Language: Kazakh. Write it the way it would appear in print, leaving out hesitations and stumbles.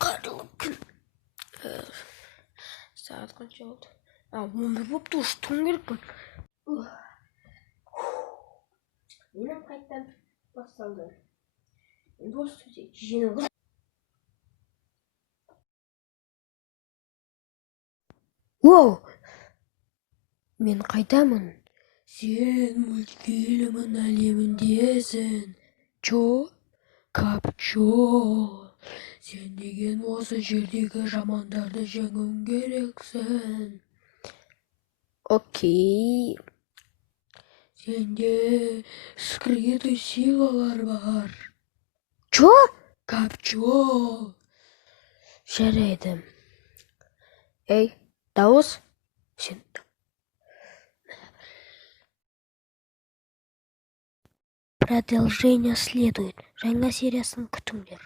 Қарлы күн. Сағат қанша болды? 11 болыпты, уже тұруым керекпін. Менің қайттан басталды. Енді осы төсек жеңіл. Воу! Мен қайдамын? Сен мультфильмін әлеміндесің. Чо? Капчо. Сен деген осы жердегі жамандарды жеңуің керексің. Окей. Сенде скрытый силалар бар. Чо? Капчо. Жарайды. Эй, дауыс. Сен. Продолжение следует. Жаңа сериясын күтіңдер.